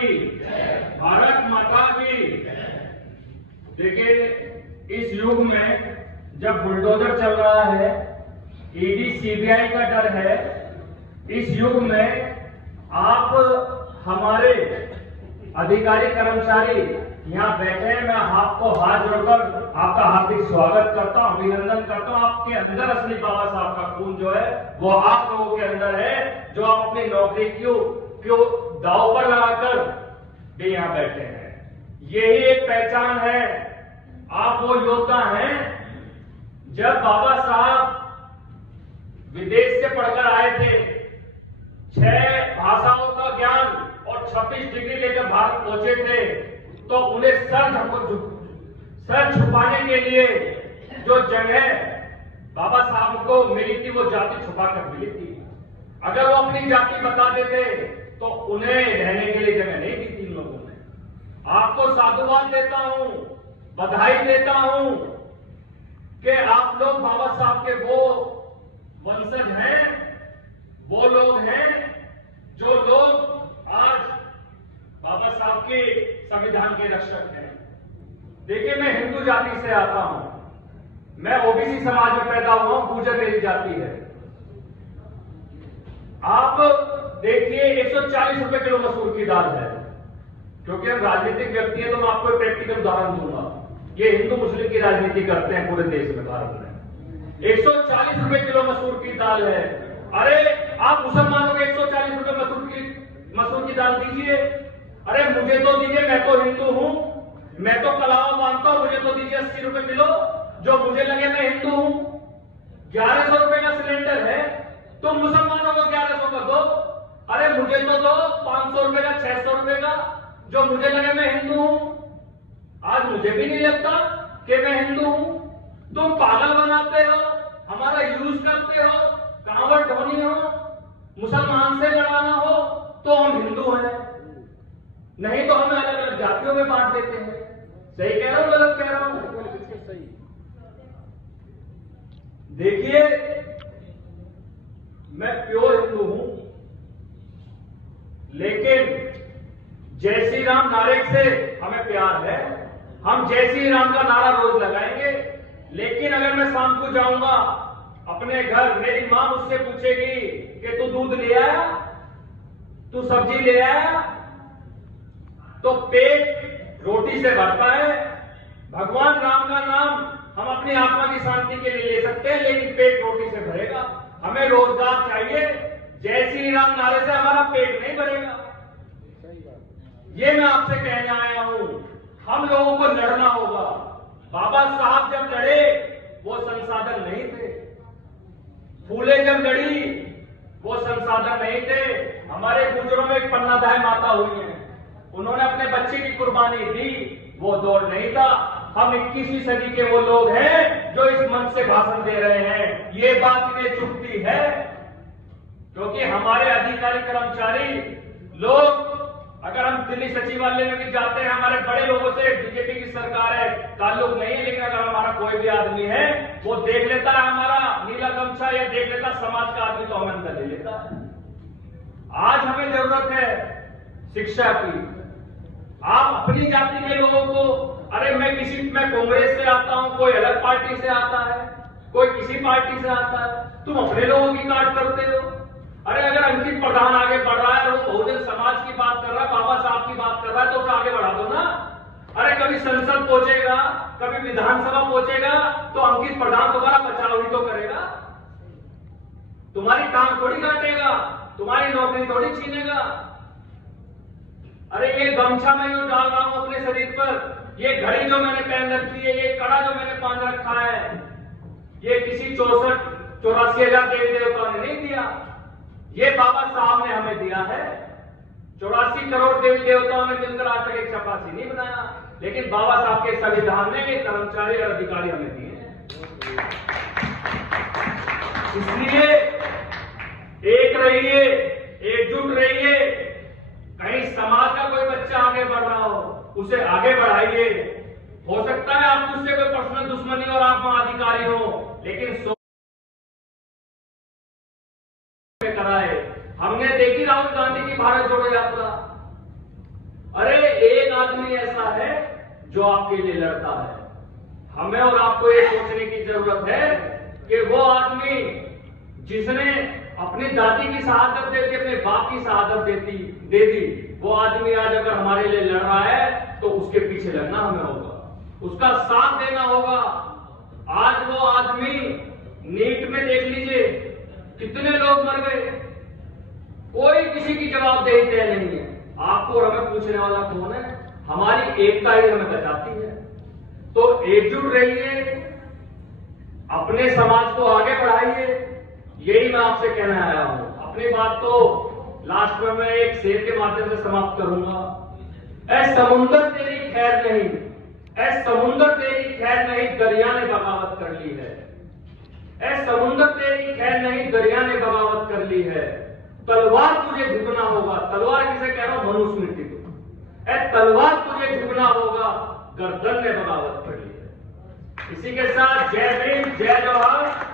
की, भारत माता की। देखिए, इस युग में जब बुलडोजर चल रहा है, ईडी सीबीआई का डर है, इस युग में आप हमारे अधिकारी कर्मचारी यहाँ बैठे हैं, मैं आपको हाथ जोड़कर आपका हार्दिक स्वागत करता हूँ, अभिनंदन करता हूँ। आपके अंदर असली बाबा साहब का खून जो है वो आप लोगों के अंदर है, जो आप अपनी नौकरी क्यों दांव पर लगाकर भी यहाँ बैठे हैं। यही एक पहचान है। आप वो योद्धा हैं। जब बाबा साहब विदेश से पढ़कर आए थे, 6 भाषाओं का ज्ञान और 26 डिग्री लेकर भारत पहुंचे थे, तो उन्हें सर छुपाने के लिए जो जगह बाबा साहब को मिली थी, वो जाति छुपाकर मिली थी। अगर वो अपनी जाति बता देते तो उन्हें रहने के लिए जगह नहीं दी थी इन लोगों ने। आपको साधुवाद देता हूं, बधाई देता हूं कि आप लोग बाबा साहब के वो वंशज हैं, वो लोग हैं जो लोग आज बाबा साहब के संविधान के रक्षक हैं। देखिए, मैं हिंदू जाति से आता हूं, मैं ओबीसी समाज में पैदा हुआ हूं, गुर्जर मेरी जाति है। आप देखिए, 140 रुपए किलो मसूर की दाल है। क्योंकि हम राजनीतिक व्यक्ति हैं तो मैं आपको प्रैक्टिकल उदाहरण दूंगा। ये हिंदू मुस्लिम की राजनीति करते हैं पूरे देश में, भारत में। 140 रुपए किलो मसूर की दाल है। अरे आप मुसलमानों को 140 रुपए मसूर की दाल दीजिए। अरे मुझे तो दीजिए, मैं तो हिंदू हूं, मैं तो कलावा मानता हूं, मुझे तो दीजिए 80 रुपए किलो, जो मुझे लगे मैं हिंदू हूं। 1100 रुपए का सिलेंडर है, तो मुसलमानों को 1100 का दो। अरे मुझे तो दो 500 रुपए का, 600 रुपए का, जो मुझे लगे मैं हिंदू हूं। आज मुझे भी नहीं लगता कि मैं हिंदू हूं। तुम पागल बनाते हो, हमारा यूज करते हो, कांवड़ ढोनी हो, मुसलमान से लड़ाना हो तो हम हिंदू हैं, नहीं तो हमें अलग अलग जातियों में बांट देते हैं। सही कह रहा हूं, गलत कह रहा हूं? सही। देखिए, मैं प्योर हिंदू हूं, लेकिन जय श्री राम नारे से हमें प्यार है। हम जय श्री राम का नारा रोज लगाएंगे। लेकिन अगर मैं शाम को जाऊंगा अपने घर, मेरी मां मुझसे पूछेगी कि तू दूध ले आया, तू सब्जी ले आया, तो पेट रोटी से भरता है। भगवान राम का नाम हम अपनी आत्मा की शांति के लिए ले सकते हैं, लेकिन पेट रोटी से भरेगा। हमें रोजगार चाहिए। जय श्री राम नारे से हमारा पेट नहीं भरेगा। ये मैं आपसे कहने आया हूं। हम लोगों को लड़ना होगा। बाबा साहब जब लड़े वो संसाधन नहीं थे, फूले जब लड़ी वो संसाधन नहीं थे। हमारे गुजरों में एक पन्नाधाय माता हुई है, उन्होंने अपने बच्चे की कुर्बानी दी, वो दौर नहीं था। हम 21वीं सदी के वो लोग हैं जो इस मंच से भाषण दे रहे हैं। ये बात इन्हें चुभती है, क्योंकि हमारे अधिकारी कर्मचारी लोग, अगर हम दिल्ली सचिवालय में भी जाते हैं, हमारे बड़े लोगों से बीजेपी की सरकार है, ताल्लुक नहीं है, लेकिन अगर हमारा कोई भी आदमी है वो देख लेता है हमारा नीला गमछा, या देख लेता समाज का आदमी, तो हमें अंदर ले लेता है। आज हमें जरूरत है शिक्षा की। आप अपनी जाति के लोगों को, अरे मैं कांग्रेस से आता हूं, कोई अलग पार्टी से आता है, कोई किसी पार्टी से आता है, तुम अपने लोगों की काट करते हो। अरे अगर अंकित प्रधान आगे बढ़ रहा है, वो बहुजन समाज की बात कर रहा है, बाबा साहब की बात कर रहा है, तो उसे आगे बढ़ा दो ना। अरे कभी संसद पहुंचेगा, कभी विधानसभा पहुंचेगा, तो अंकित प्रधान तुम्हारा बचाव ही तो करेगा, तुम्हारी टांग थोड़ी काटेगा, तुम्हारी नौकरी थोड़ी छीनेगा। अरे ये गमछा मैं यूं डाल रहा हूं अपने शरीर पर, ये घड़ी जो मैंने पहन रखी है, ये कड़ा जो मैंने पहन रखा है, ये किसी 84 हजार देवी देवताओं ने नहीं दिया, ये बाबा साहब ने हमें दिया है। 84 करोड़ देवी देवताओं ने मिलकर आज तक एक चपासी नहीं बनाया, लेकिन बाबा साहब के संविधान ने ये कर्मचारी और अधिकारी हमें दिए हैं। इसलिए एक रहिए, एकजुट रहिए। कहीं समाज का कोई बच्चा आगे बढ़ रहा हो, उसे आगे बढ़ाइए। हो सकता है आप उससे कोई पर्सनल दुश्मनी और आप वहां अधिकारी हो, लेकिन कराए। हमने देखी राहुल गांधी की भारत जोड़ो यात्रा, अरे एक आदमी ऐसा है जो आपके लिए लड़ता है। हमें और आपको ये सोचने की जरूरत है कि वो आदमी जिसने अपनी दादी की शहादत दे दी, अपने बाप की शहादत दे दी, वो आदमी आज अगर हमारे लिए लड़ रहा है तो उसके पीछे लगना हमें होगा, उसका साथ देना होगा। आज वो आदमी नीट में देख लीजिए कितने लोग मर गए, कोई किसी की जवाबदेही तय नहीं है। आपको और हमें पूछने वाला कौन है? हमारी एकता ही हमें बचाती है। तो एकजुट रहिए, अपने समाज को आगे बढ़ाइए, यही मैं आपसे कहना आया हूं। अपनी बात तो लास्ट में मैं एक शेर के माध्यम से समाप्त करूंगा। ऐ समुंदर तेरी खैर नहीं, ऐ समुंदर तेरी खैर नहीं, दरिया ने बगावत कर ली है। ऐ समुंदर तेरी खैर नहीं, दरिया ने बगावत कर ली है। तलवार तुझे झुकना होगा, तलवार किसे कह रहा हूं? मनुस्मृति को। ऐ तलवार तुझे झुकना होगा, गर्दन ने बगावत कर ली है। इसी के साथ जय भीम, जय जवाहर।